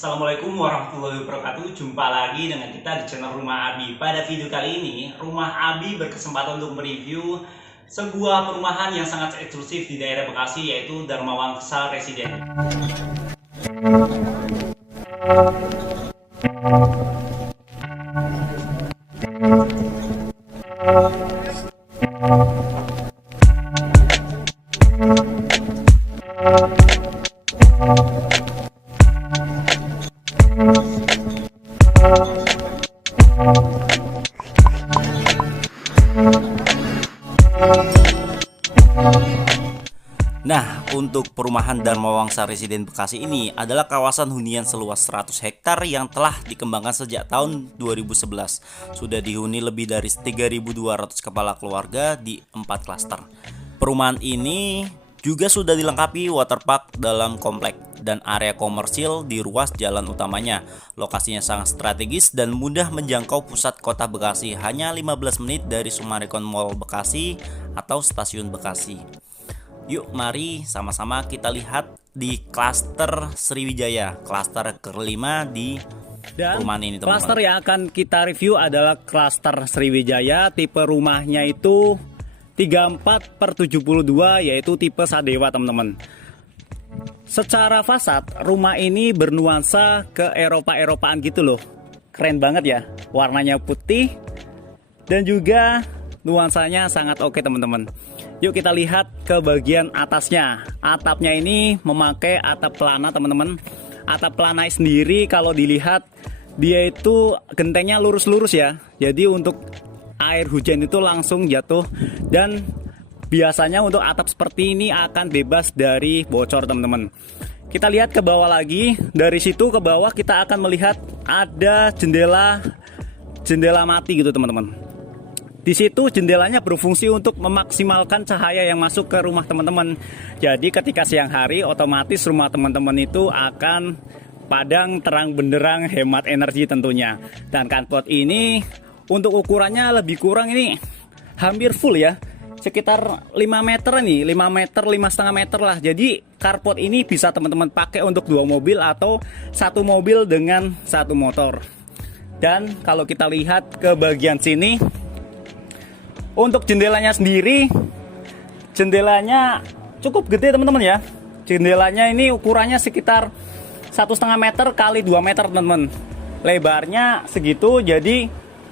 Assalamualaikum warahmatullahi wabarakatuh. Jumpa lagi dengan kita di channel Rumah Abi. Pada video kali ini, Rumah Abi berkesempatan untuk mereview sebuah perumahan yang sangat eksklusif di daerah Bekasi, yaitu Dharma Wangsa Residen. Nah, untuk perumahan Dharma Wangsa Residen Bekasi ini adalah kawasan hunian seluas 100 hektar yang telah dikembangkan sejak tahun 2011. Sudah dihuni lebih dari 3.200 kepala keluarga di 4 klaster. Perumahan ini juga sudah dilengkapi waterpark dalam komplek dan area komersil di ruas jalan utamanya. Lokasinya sangat strategis dan mudah menjangkau pusat kota Bekasi, hanya 15 menit dari Summarecon Mall Bekasi atau Stasiun Bekasi. Yuk mari sama-sama kita lihat di klaster Sriwijaya, klaster kelima di perumahan ini, teman-teman. Klaster yang akan kita review adalah klaster Sriwijaya. Tipe rumahnya itu 34/72, yaitu tipe Sadewa, teman-teman. Secara fasad, rumah ini bernuansa ke Eropa-Eropaan gitu loh. Keren banget ya, warnanya putih dan juga nuansanya sangat oke, teman-teman. Yuk kita lihat ke bagian atasnya. Atapnya ini memakai atap pelana, teman-teman. Atap pelana sendiri kalau dilihat dia itu gentengnya lurus-lurus ya. Jadi untuk air hujan itu langsung jatuh, dan biasanya untuk atap seperti ini akan bebas dari bocor, teman-teman. Kita lihat ke bawah lagi. Dari situ ke bawah kita akan melihat ada jendela mati gitu, teman-teman. Di situ jendelanya berfungsi untuk memaksimalkan cahaya yang masuk ke rumah teman-teman. Jadi ketika siang hari otomatis rumah teman-teman itu akan padang, terang benderang, hemat energi tentunya. Dan carport ini untuk ukurannya lebih kurang ini hampir full ya. Sekitar 5 meter nih, 5 meter, 5,5 meter lah. Jadi carport ini bisa teman-teman pakai untuk 2 mobil atau 1 mobil dengan 1 motor. Dan kalau kita lihat ke bagian sini, untuk jendelanya sendiri, jendelanya cukup gede, teman-teman ya. Jendelanya ini ukurannya sekitar 1,5 meter kali 2 meter, teman-teman. Lebarnya segitu, jadi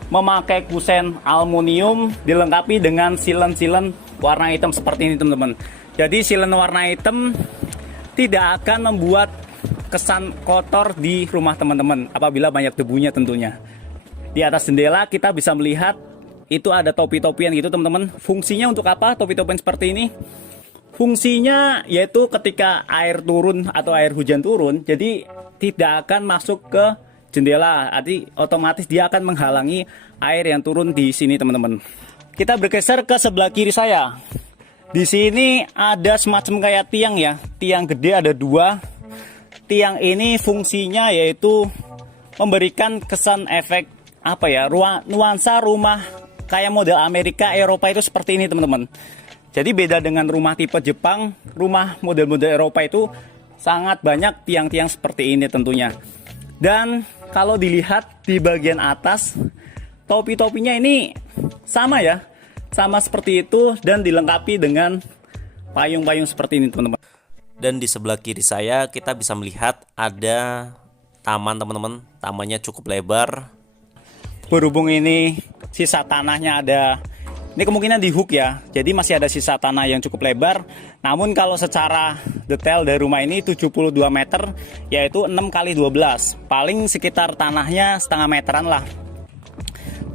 memakai kusen aluminium dilengkapi dengan silen warna hitam seperti ini, teman-teman. Jadi silen warna hitam tidak akan membuat kesan kotor di rumah teman-teman apabila banyak debunya tentunya. Di atas jendela kita bisa melihat itu ada topi-topian gitu, teman-teman. Fungsinya untuk apa topi-topian seperti ini? Fungsinya yaitu ketika air turun atau air hujan turun, jadi tidak akan masuk ke jendela. Jadi otomatis dia akan menghalangi air yang turun di sini, teman-teman. Kita bergeser ke sebelah kiri saya. Di sini ada semacam kayak tiang ya. Tiang gede ada 2. Tiang ini fungsinya yaitu memberikan kesan efek apa ya? Nuansa rumah kayak model Amerika, Eropa itu seperti ini, teman-teman. Jadi beda dengan rumah tipe Jepang, rumah model-model Eropa itu sangat banyak tiang-tiang seperti ini tentunya. Dan kalau dilihat di bagian atas, topi-topinya ini sama ya, sama seperti itu dan dilengkapi dengan payung-payung seperti ini, teman-teman. Dan di sebelah kiri saya kita bisa melihat ada taman, teman-teman. Tamannya cukup lebar. Berhubung ini sisa tanahnya ada, ini kemungkinan di hook ya, jadi masih ada sisa tanah yang cukup lebar. Namun kalau secara detail dari rumah ini 72 meter, yaitu 6 kali 12, paling sekitar tanahnya setengah meteran lah.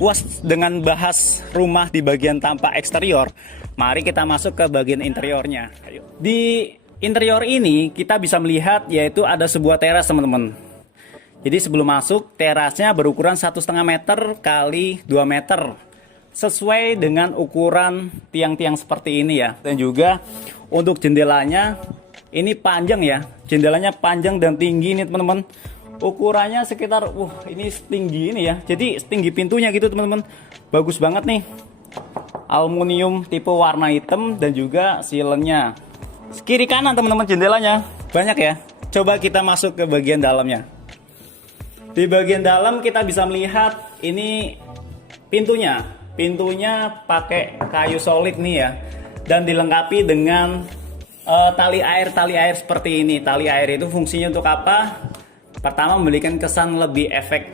Puas dengan bahas rumah di bagian tampak eksterior, mari kita masuk ke bagian interiornya. Di interior ini kita bisa melihat yaitu ada sebuah teras, teman-teman. Jadi sebelum masuk, terasnya berukuran 1,5 meter kali 2 meter. Sesuai dengan ukuran tiang-tiang seperti ini ya. Dan juga untuk jendelanya, ini panjang ya. Jendelanya panjang dan tinggi nih, teman-teman. Ukurannya sekitar, ini setinggi ini ya. Jadi setinggi pintunya gitu, teman-teman. Bagus banget nih. Aluminium tipe warna hitam dan juga silennya. Kiri kanan, teman-teman, jendelanya. Banyak ya. Coba kita masuk ke bagian dalamnya. Di bagian dalam kita bisa melihat ini pintunya. Pintunya pakai kayu solid nih ya. Dan dilengkapi dengan tali air seperti ini. Tali air itu fungsinya untuk apa? Pertama, memberikan kesan lebih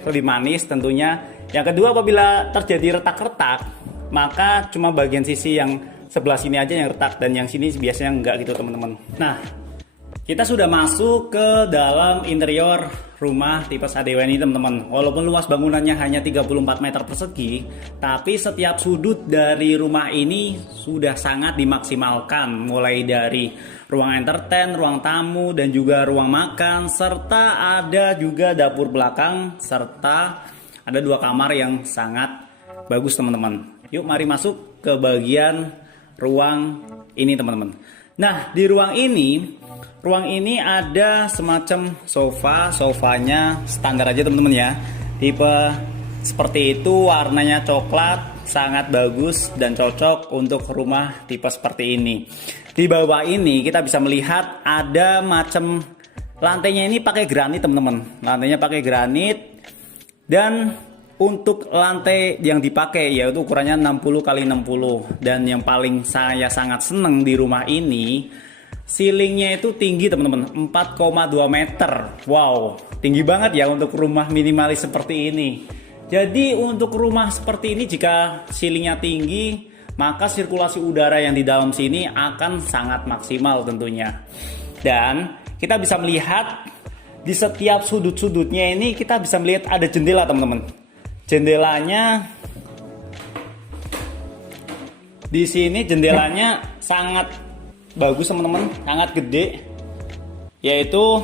lebih manis tentunya. Yang kedua, apabila terjadi retak-retak, maka cuma bagian sisi yang sebelah sini aja yang retak dan yang sini biasanya enggak gitu teman-teman. Nah, kita sudah masuk ke dalam interior rumah tipe Sadewa ini teman-teman. Walaupun luas bangunannya hanya 34 meter persegi, tapi setiap sudut dari rumah ini sudah sangat dimaksimalkan. Mulai dari ruang entertain, ruang tamu, dan juga ruang makan, serta ada juga dapur belakang, serta ada 2 kamar yang sangat bagus teman-teman. Yuk mari masuk ke bagian ruang ini teman-teman. Nah, di ruang ini ada semacam sofanya standar aja teman-teman ya. Tipe seperti itu, warnanya coklat, sangat bagus dan cocok untuk rumah tipe seperti ini. Di bawah ini kita bisa melihat ada macam lantainya ini pakai granit teman-teman. Lantainya pakai granit dan untuk lantai yang dipakai yaitu ukurannya 60 x 60 dan yang paling saya sangat seneng di rumah ini, ceilingnya itu tinggi teman-teman, 4,2 meter. Wow, tinggi banget ya untuk rumah minimalis seperti ini. Jadi untuk rumah seperti ini jika ceilingnya tinggi, maka sirkulasi udara yang di dalam sini akan sangat maksimal tentunya. Dan kita bisa melihat di setiap sudut-sudutnya ini kita bisa melihat ada jendela teman-teman. Jendelanya di sini sangat bagus teman-teman, sangat gede, yaitu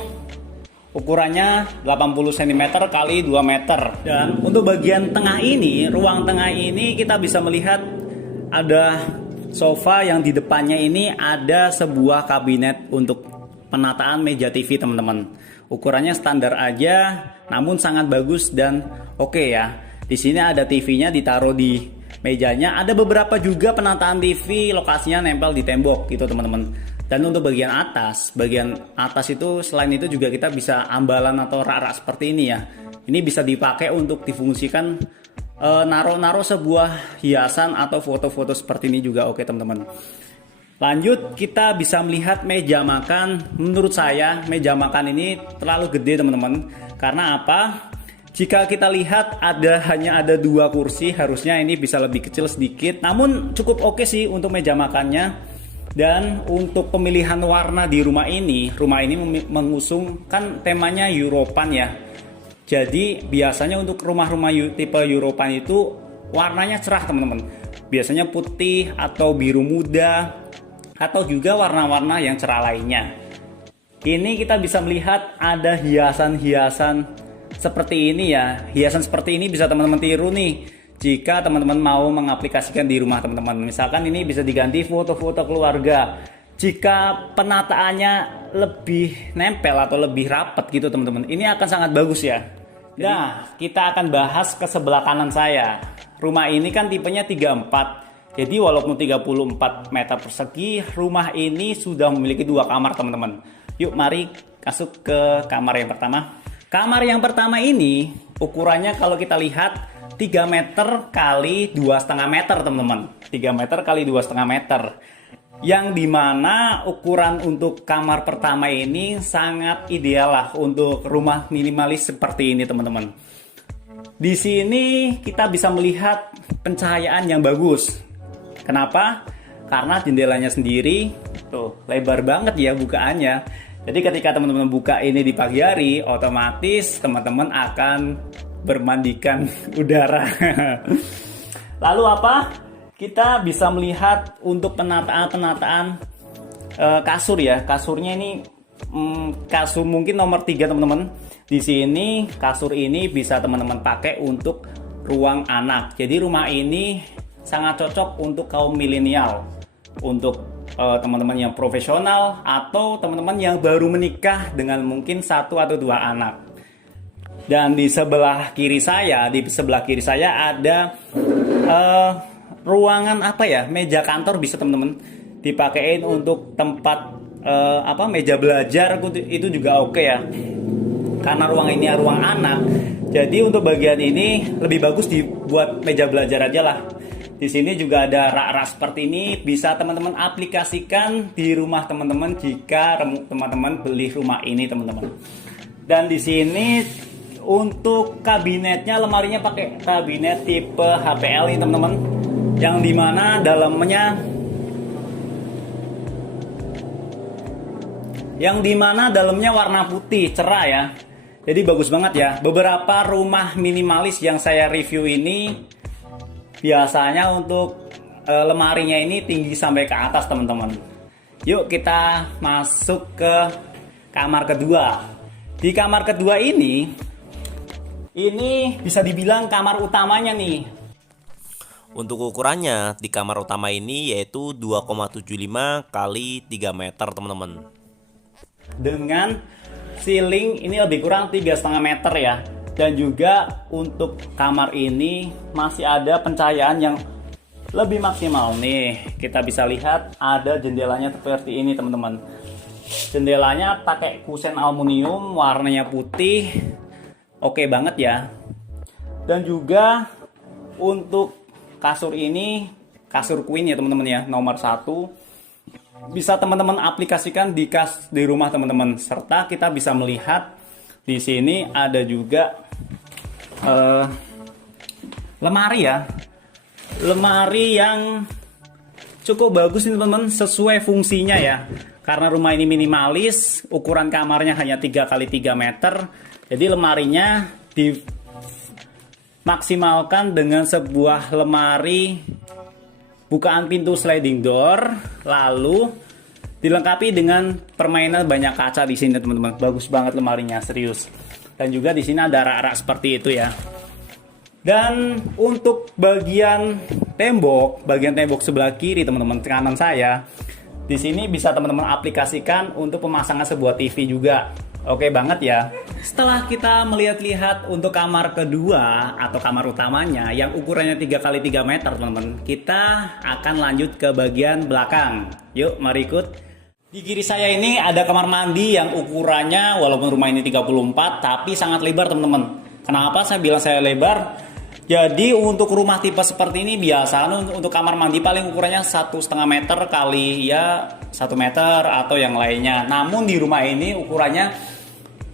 ukurannya 80 cm x 2 meter. Dan untuk bagian tengah ini, ruang tengah ini kita bisa melihat ada sofa yang di depannya ini ada sebuah kabinet untuk penataan meja TV teman-teman. Ukurannya standar aja, namun sangat bagus dan oke ya. Di sini ada TV-nya ditaruh di mejanya. Ada beberapa juga penataan TV, lokasinya nempel di tembok gitu teman-teman. Dan untuk bagian atas itu selain itu juga kita bisa ambalan atau rak-rak seperti ini ya. Ini bisa dipakai untuk difungsikan naruh sebuah hiasan atau foto-foto seperti ini juga oke teman-teman. Lanjut, kita bisa melihat meja makan. Menurut saya meja makan ini terlalu gede teman-teman. Karena apa? Jika kita lihat hanya ada 2 kursi, harusnya ini bisa lebih kecil sedikit. Namun cukup oke sih untuk meja makannya. Dan untuk pemilihan warna di rumah ini mengusung kan temanya European ya. Jadi biasanya untuk rumah-rumah tipe European itu warnanya cerah teman-teman. Biasanya putih atau biru muda atau juga warna-warna yang cerah lainnya. Ini kita bisa melihat ada hiasan-hiasan seperti ini ya. Hiasan seperti ini bisa teman-teman tiru nih jika teman-teman mau mengaplikasikan di rumah teman-teman. Misalkan ini bisa diganti foto-foto keluarga. Jika penataannya lebih nempel atau lebih rapat gitu teman-teman, ini akan sangat bagus ya. Nah, kita akan bahas ke sebelah kanan saya. Rumah ini kan tipenya 34. Jadi walaupun 34 meter persegi, rumah ini sudah memiliki 2 kamar teman-teman. Yuk mari masuk ke kamar yang pertama. Kamar yang pertama ini ukurannya kalau kita lihat 3 meter kali 2,5 meter teman-teman. 3 meter kali 2,5 meter. Yang dimana ukuran untuk kamar pertama ini sangat ideal lah untuk rumah minimalis seperti ini teman-teman. Di sini kita bisa melihat pencahayaan yang bagus. Kenapa? Karena jendelanya sendiri tuh lebar banget ya bukaannya. Jadi ketika teman-teman buka ini di pagi hari, otomatis teman-teman akan bermandikan udara. Lalu apa? Kita bisa melihat untuk penataan kasur ya. Kasurnya ini kasur mungkin nomor 3 teman-teman. Di sini kasur ini bisa teman-teman pakai untuk ruang anak. Jadi rumah ini sangat cocok untuk kaum milenial, untuk teman-teman yang profesional atau teman-teman yang baru menikah dengan mungkin 1 atau 2 anak. Dan di sebelah kiri saya ada ruangan meja kantor bisa teman-teman dipakein untuk tempat meja belajar itu juga oke ya. karena ruang ini ruang anak, jadi untuk bagian ini lebih bagus dibuat meja belajar aja lah. Di sini juga ada rak-rak seperti ini, bisa teman-teman aplikasikan di rumah teman-teman jika teman-teman beli rumah ini teman-teman. Dan di sini untuk kabinetnya, lemarinya pakai kabinet tipe HPL ini teman-teman, yang dimana dalamnya warna putih cerah ya. Jadi bagus banget ya. Beberapa rumah minimalis yang saya review ini biasanya untuk lemarinya ini tinggi sampai ke atas teman-teman. Yuk kita masuk ke kamar kedua. Di kamar kedua ini bisa dibilang kamar utamanya nih. Untuk ukurannya di kamar utama ini yaitu 2,75 kali 3 meter teman-teman. Dengan ceiling ini lebih kurang 3,5 meter ya. Dan juga untuk kamar ini masih ada pencahayaan yang lebih maksimal nih. Kita bisa lihat ada jendelanya seperti ini teman-teman. Jendelanya pakai kusen aluminium, warnanya putih. Oke banget ya. Dan juga untuk kasur ini, kasur queen ya teman-teman ya, nomor 1. Bisa teman-teman aplikasikan di rumah teman-teman. Serta kita bisa melihat di sini ada juga lemari ya. Lemari yang cukup bagus ini teman-teman, sesuai fungsinya ya. Karena rumah ini minimalis, ukuran kamarnya hanya 3 kali 3 meter. Jadi lemarinya dimaksimalkan dengan sebuah lemari bukaan pintu sliding door, lalu dilengkapi dengan permainan banyak kaca di sini teman-teman. Bagus banget lemarinya, serius. Dan juga di sini ada rak-rak seperti itu ya. Dan untuk bagian tembok sebelah kiri teman-teman, kanan saya, di sini bisa teman-teman aplikasikan untuk pemasangan sebuah TV juga. Oke banget ya. Setelah kita melihat-lihat untuk kamar kedua atau kamar utamanya yang ukurannya 3 kali 3 meter teman-teman, kita akan lanjut ke bagian belakang. Yuk mari ikut. Di kiri saya ini ada kamar mandi yang ukurannya walaupun rumah ini 34 tapi sangat lebar teman-teman. Kenapa saya bilang saya lebar? Jadi untuk rumah tipe seperti ini biasanya untuk kamar mandi paling ukurannya 1,5 meter kali ya 1 meter atau yang lainnya. Namun di rumah ini ukurannya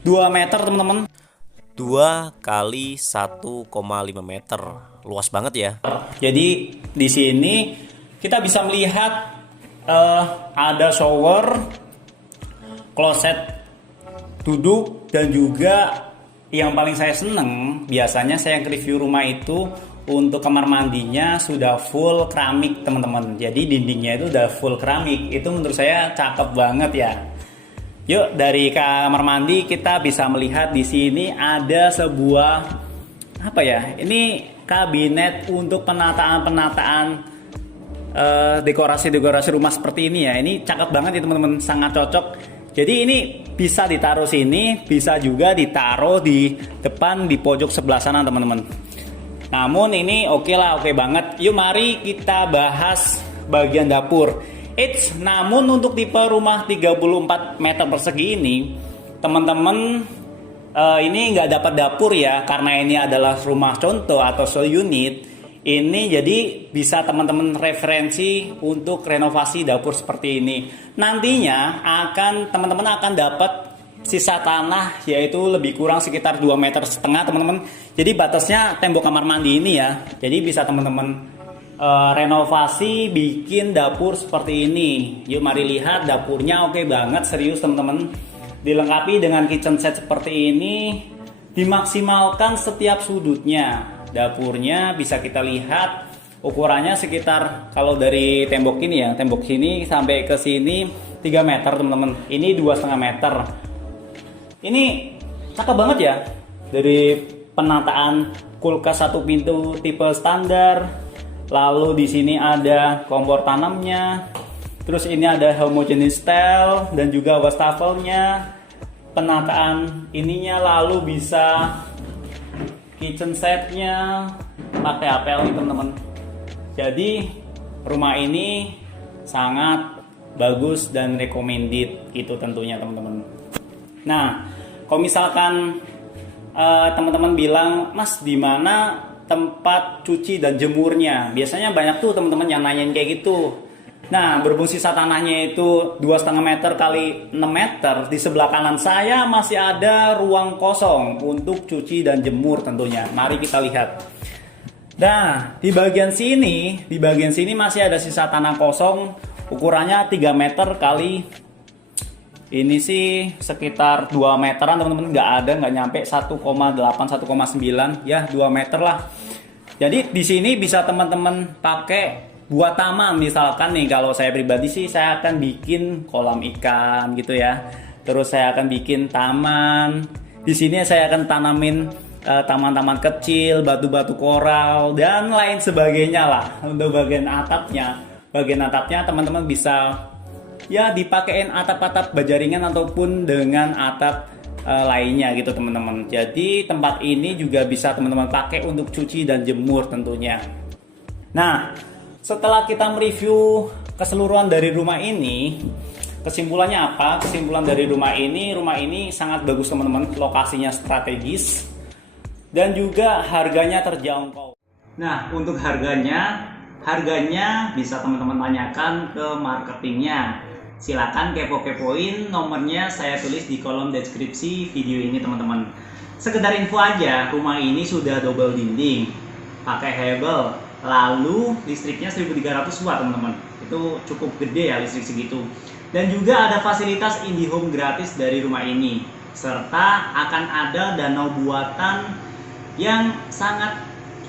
2 meter teman-teman. 2 kali 1,5 meter. Luas banget ya. Jadi di sini kita bisa melihat ada shower, kloset duduk, dan juga yang paling saya seneng, biasanya saya review rumah itu untuk kamar mandinya sudah full keramik teman-teman. Jadi dindingnya itu udah full keramik. Itu menurut saya cakep banget ya. Yuk dari kamar mandi kita bisa melihat di sini ada sebuah ini kabinet untuk penataan dekorasi rumah seperti ini ya. Ini cakep banget ya teman-teman, sangat cocok. Jadi ini bisa ditaruh sini, bisa juga ditaruh di depan di pojok sebelah sana teman-teman. Namun ini oke banget. Yuk mari kita bahas bagian dapur. Namun untuk tipe rumah 34 meter persegi ini, teman-teman ini nggak dapat dapur ya, karena ini adalah rumah contoh atau show unit. Ini jadi bisa teman-teman referensi untuk renovasi dapur seperti ini. Nantinya teman-teman akan dapat sisa tanah yaitu lebih kurang sekitar 2,5 meter teman-teman. Jadi batasnya tembok kamar mandi ini ya. Jadi bisa teman-teman renovasi bikin dapur seperti ini. Yuk mari lihat dapurnya, oke banget, serius teman-teman. Dilengkapi dengan kitchen set seperti ini, dimaksimalkan setiap sudutnya. Dapurnya bisa kita lihat ukurannya sekitar, kalau dari tembok ini ya, tembok sini sampai ke sini 3 meter teman-teman. Ini 2,5 meter. Ini cakep banget ya. Dari penataan kulkas 1 pintu tipe standar. Lalu di sini ada kompor tanamnya. Terus ini ada homogeneous style dan juga wastafelnya. Penataan ininya, lalu bisa kitchen setnya pakai APL nih teman-teman. Jadi rumah ini sangat bagus dan recommended itu tentunya teman-teman. Nah, Kalau misalkan teman-teman bilang, Mas, di mana tempat cuci dan jemurnya? Biasanya banyak tuh teman-teman yang nanyain kayak gitu. Nah, berhubung sisa tanahnya itu 2,5 meter kali 6 meter, di sebelah kanan saya masih ada ruang kosong untuk cuci dan jemur tentunya. Mari kita lihat. Nah, di bagian sini masih ada sisa tanah kosong, ukurannya 3 meter kali, ini sih sekitar 2 meteran teman-teman, nggak nyampe 1,8 1,9 ya, 2 meter lah. Jadi di sini bisa teman-teman pakai buat taman. Misalkan nih, kalau saya pribadi sih saya akan bikin kolam ikan gitu ya. Terus saya akan bikin taman. Di sini saya akan tanamin taman-taman kecil, batu-batu koral dan lain sebagainya lah. Untuk bagian atapnya teman-teman bisa ya dipakein atap-atap bajaringan ataupun dengan atap lainnya gitu teman-teman. Jadi tempat ini juga bisa teman-teman pakai untuk cuci dan jemur tentunya. Nah, setelah kita mereview keseluruhan dari rumah ini, kesimpulannya apa? Kesimpulan dari rumah ini sangat bagus teman-teman, lokasinya strategis dan juga harganya terjangkau. Nah, untuk harganya bisa teman-teman tanyakan ke marketingnya. Silakan kepo-kepoin, nomornya saya tulis di kolom deskripsi video ini teman-teman. Sekedar info aja, rumah ini sudah double dinding, pakai hebel, lalu listriknya 1300 watt teman-teman. Itu cukup gede ya listrik segitu. Dan juga ada fasilitas IndiHome gratis dari rumah ini, serta akan ada danau buatan yang sangat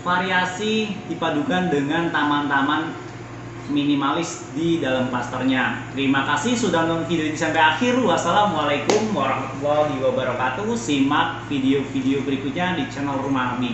variasi dipadukan dengan taman-taman minimalis di dalam klasternya. Terima kasih sudah nonton video ini sampai akhir. Wassalamualaikum warahmatullahi wabarakatuh. Simak video-video berikutnya di channel Rumah Abi.